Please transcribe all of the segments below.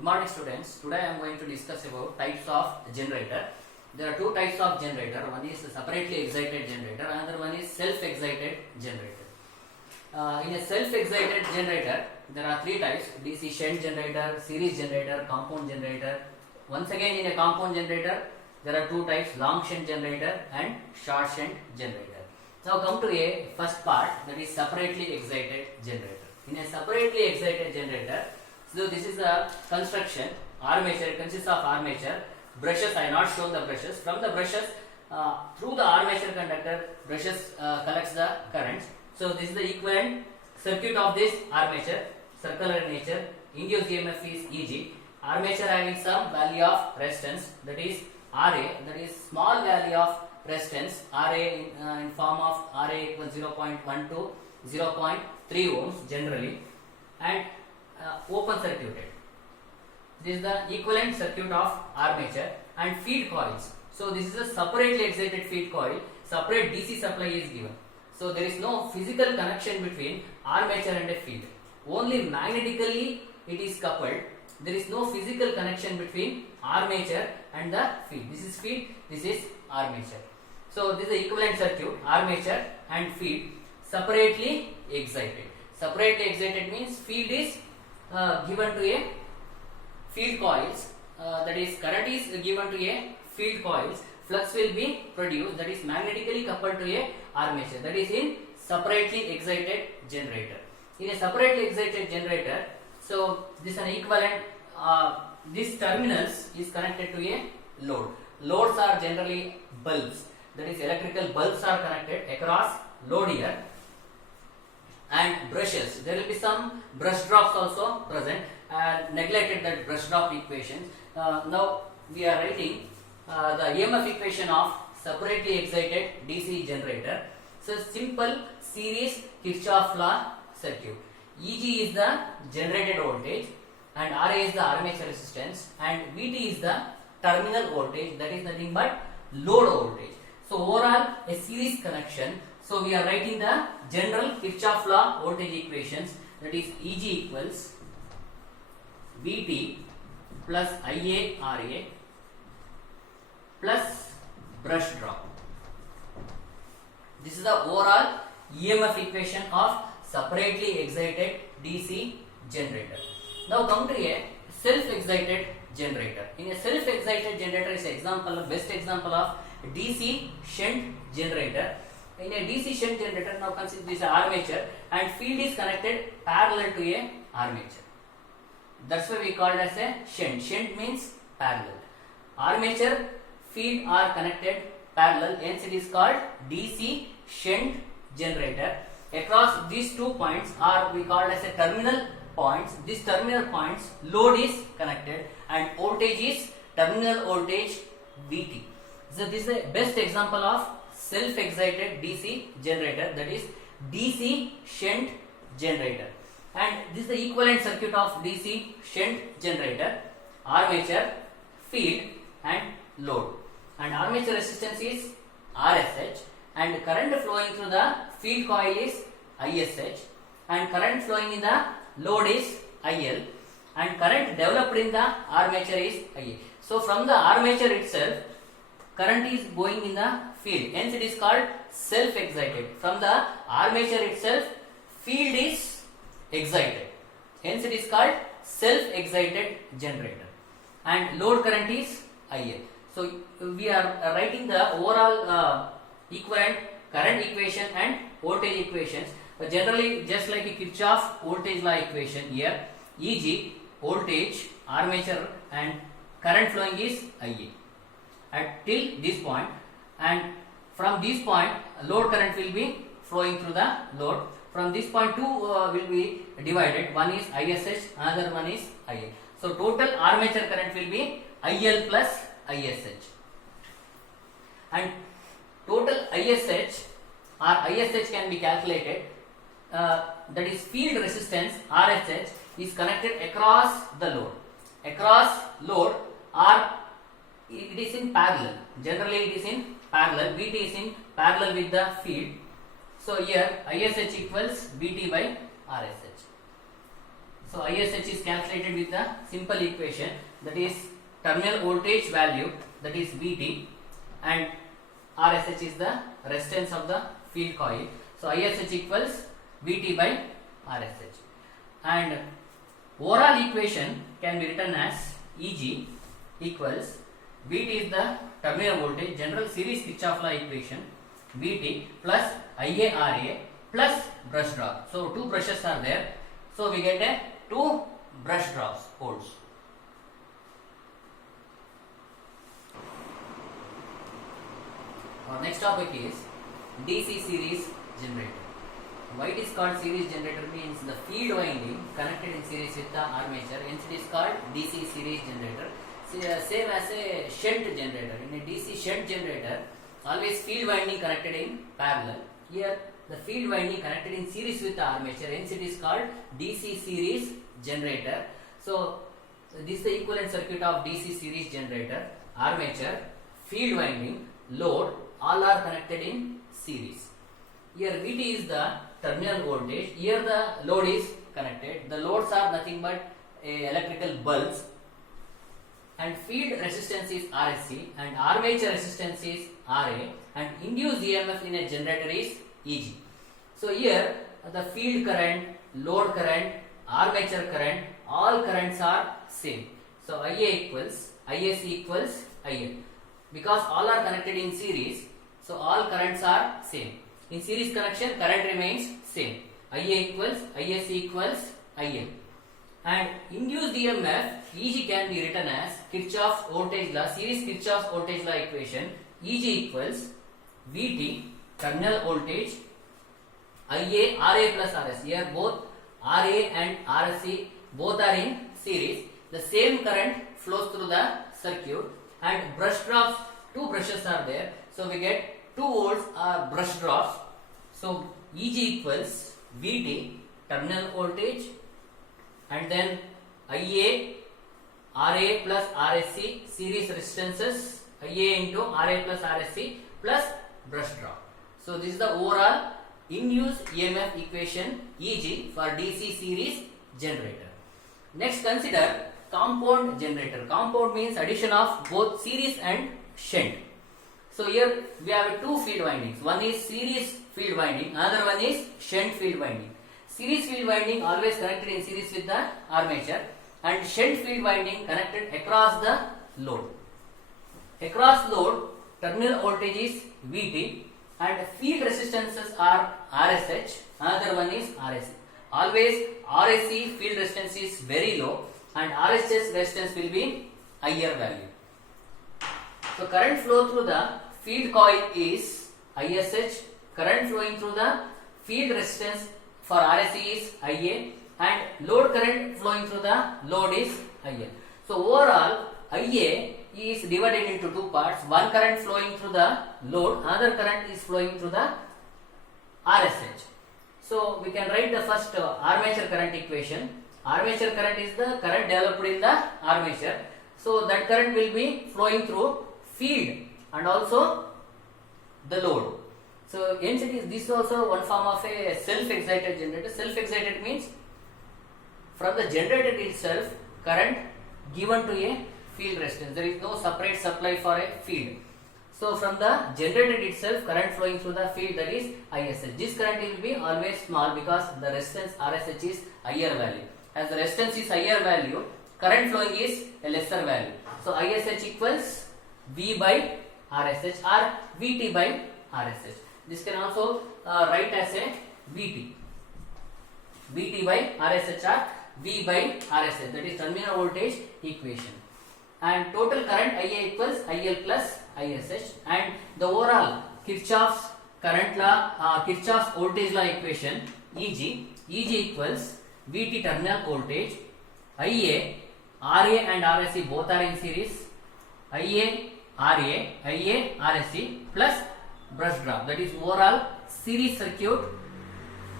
Good morning students. Today I am going to discuss about types of generator. There are two types of generator. One is separately excited generator, another one is self-excited generator. In a self-excited generator, there are three types: DC shunt generator, series generator, compound generator. Once again, in a compound generator, there are two types: long shunt generator and short shunt generator. Now come to a first part, that is separately excited generator. In a separately excited generator, so this is a construction. Armature consists of armature, brushes. I have not shown the brushes. From the brushes, through the armature conductor, brushes collects the currents. So this is the equivalent circuit of this armature, circular in nature. Induced EMF is Eg. Armature having some value of resistance, that is Ra, that is small value of resistance, Ra in form of Ra equals 0.1 to 0.3 ohms generally, and open circuited. This is the equivalent circuit of armature. And feed coils. So this is a separately excited feed coil. Separate DC supply is given. So there is no physical connection between armature and a field. Only magnetically it is coupled. There is no physical connection between armature and the field. This is field, this is armature. So this is the equivalent circuit, armature and field separately excited. Separately excited means field is given to a field coils, that is current is given to a field coils, flux will be produced, that is magnetically coupled to a armature, that is in separately excited generator. In a separately excited generator, so this is an equivalent, this terminals is connected to a load. Loads are generally bulbs, that is electrical bulbs are connected across load here, and brushes. There will be some brush drops also present. Neglected that brush drop equations. Now we are writing the EMF equation of separately excited DC generator. So simple series Kirchhoff law circuit. Eg is the generated voltage, and Ra is the armature resistance, and Vt is the terminal voltage, that is nothing but load voltage. So overall a series connection. So we are writing the general Kirchhoff law voltage equations, that is Eg equals Vt plus Ia Ra plus brush drop. This is the overall EMF equation of separately excited DC generator. Now come to a self-excited generator. In a self-excited generator is example, best example of DC shunt generator. In a DC shunt generator, now consider this armature and field is connected parallel to a armature. That's why we call it as a shunt. Shunt means parallel. Armature, field are connected parallel, hence it is called DC shunt generator. Across these 2 points are we called as a terminal points. These terminal points, load is connected and voltage is terminal voltage Vt. So this is the best example of self-excited DC generator, that is DC shunt generator. And this is the equivalent circuit of DC shunt generator: armature, field and load. And armature resistance is RSH, and current flowing through the field coil is ISH, and current flowing in the load is IL, and current developed in the armature is IA. So from the armature itself, current is going in the field, hence it is called self-excited. From the armature itself, field is excited, hence it is called self-excited generator, and load current is IL. So we are writing the overall equivalent current equation and voltage equations. Generally just like a Kirchhoff voltage law equation here, Eg voltage, armature and current flowing is Ia at till this point, and from this point load current will be flowing through the load. From this point two will be divided. One is ISH, another one is IA. So total armature current will be IL plus ISH, and total ISH or ISH can be calculated. That is field resistance RSH is connected across the load. Across load, or it is in parallel. Generally it is in parallel. Vt is in parallel with the field. So here ISH equals Vt by RSH. So ISH is calculated with the simple equation, that is terminal voltage value, that is Vt, and RSH is the resistance of the field coil. So ISH equals Vt by RSH, and overall equation can be written as Eg equals Vt is the terminal voltage, general series Kirchhoff law equation, Vt plus IaRa plus brush drop. So two brushes are there, so we get a two brush drops holes. Our next topic is DC series generator. Why it is called series generator means the field winding connected in series with the armature, hence it is called DC series generator. Same as a shunt generator. In a DC shunt generator, always field winding connected in parallel. Here the field winding connected in series with the armature, hence it is called DC series generator. So this is the equivalent circuit of DC series generator. Armature, field winding, load, all are connected in series. Here Vt is the terminal voltage, here the load is connected. The loads are nothing but electrical bulbs, and field resistance is Rse and armature resistance is Ra, and induced EMF in a generator is Eg. So here the field current, load current, armature current, all currents are same. So Ia equals Isc equals IL. Because all are connected in series, so all currents are same. In series connection, current remains same. Ia equals Isc equals IL. And induced EMF Eg can be written as Kirchhoff's voltage law, series Kirchhoff's voltage law equation. Eg equals Vt, terminal voltage, Ia Ra plus Rs. Here both Ra and Rse both are in series. The same current flows through the circuit, and brush drops, two brushes are there, so we get 2 volts are brush drops. So Eg equals Vt, terminal voltage, and then Ia Ra plus Rse series resistances, Ia into Ra plus Rse plus brush drop. So this is the overall induced EMF equation Eg for DC series generator. Next consider compound generator. Compound means addition of both series and shunt. So here we have two field windings. One is series field winding, another one is shunt field winding. Series field winding always connected in series with the armature, and shunt field winding connected across the load. Across load, terminal voltage is Vt and field resistances are Rsh, another one is Rse. Always Rse field resistance is very low and Rsh's resistance will be higher value. So current flow through the field coil is Ish, current flowing through the field resistance for Rse is Ia, and load current flowing through the load is IL. So overall Ia is divided into two parts. One current flowing through the load, another current is flowing through the RSH. So we can write the first armature current equation. Armature current is the current developed in the armature. So that current will be flowing through field and also the load. So hence it is this also one form of a self-excited generator. Self-excited means from the generator itself current given to a field resistance. There is no separate supply for a field. So from the generator itself current flowing through the field, that is ISH. This current will be always small because the resistance RSH is higher value. As the resistance is higher value, current flowing is a lesser value. So ISH equals V by RSH or Vt by RSH. This can also write as a Vt. Vt by RSH or V by RSH, that is terminal voltage equation. And total current Ia equals IL plus ISH, and the overall Kirchhoff's current law, Kirchhoff's voltage law equation Eg equals Vt terminal voltage, Ia, Ra and Rse both are in series, Ia, Ra, Ia, Rse plus brush drop, that is overall series circuit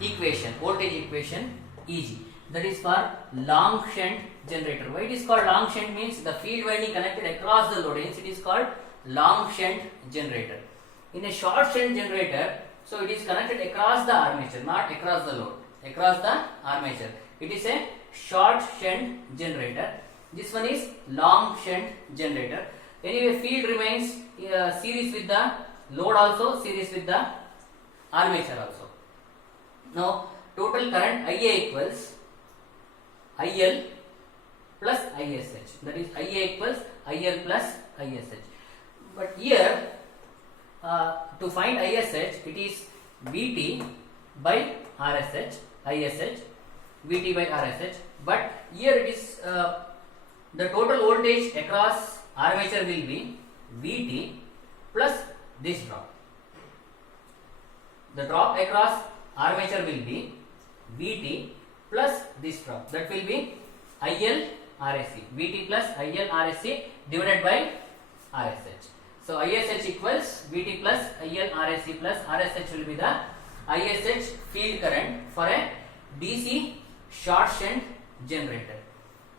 equation, voltage equation Eg. That is for long shunt generator. Why it is called long shunt means the field winding connected across the load, hence it is called long shunt generator. In a short shunt generator, so it is connected across the armature, not across the load, across the armature. It is a short shunt generator. This one is long shunt generator. Anyway, field remains series with the load also, series with the armature also. Now total current IA equals IL plus ISH. That is IA equals IL plus ISH. But here to find ISH, it is VT by RSH, ISH, VT by RSH. But here it is the total voltage across armature will be VT plus this drop. The drop across armature will be VT plus this drop. That will be IL RSC. VT plus IL RSC divided by RSH. So ISH equals VT plus IL RSC plus RSH will be the ISH field current for a DC short shunt generator.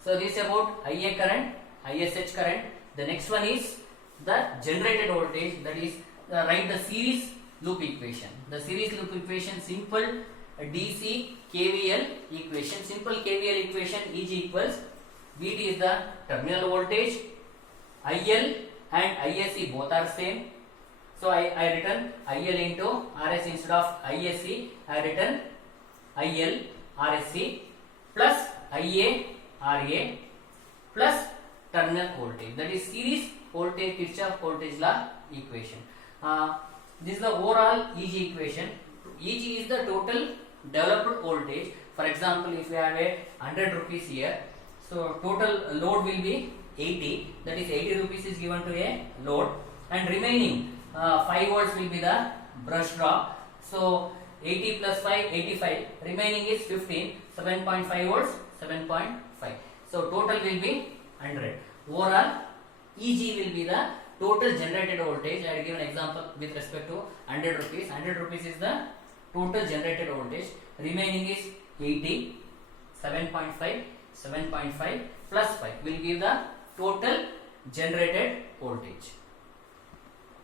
So this is about IA current, ISH current. The next one is the generated voltage, that is write the series loop equation. The series loop equation, simple DC KVL equation. Simple KVL equation is equals VT is the terminal voltage, IL and ISC both are same. So I written IL into RSC instead of ISC. I written IL RSC plus IA RA plus terminal voltage. That is series voltage, Kirchhoff voltage law equation. This is the overall EG equation. EG is the total developed voltage. For example, if you have a 100 rupees here, so total load will be 80. That is 80 rupees is given to a load, and remaining 5 volts will be the brush drop. So 80 plus 5, 85. Remaining is 15. 7.5 volts, 7.5. So total will be 100. Overall EG will be the total generated voltage. I will give an example with respect to 100 rupees. 100 rupees is the total generated voltage. Remaining is 80, 7.5, 7.5 plus 5 will give the total generated voltage.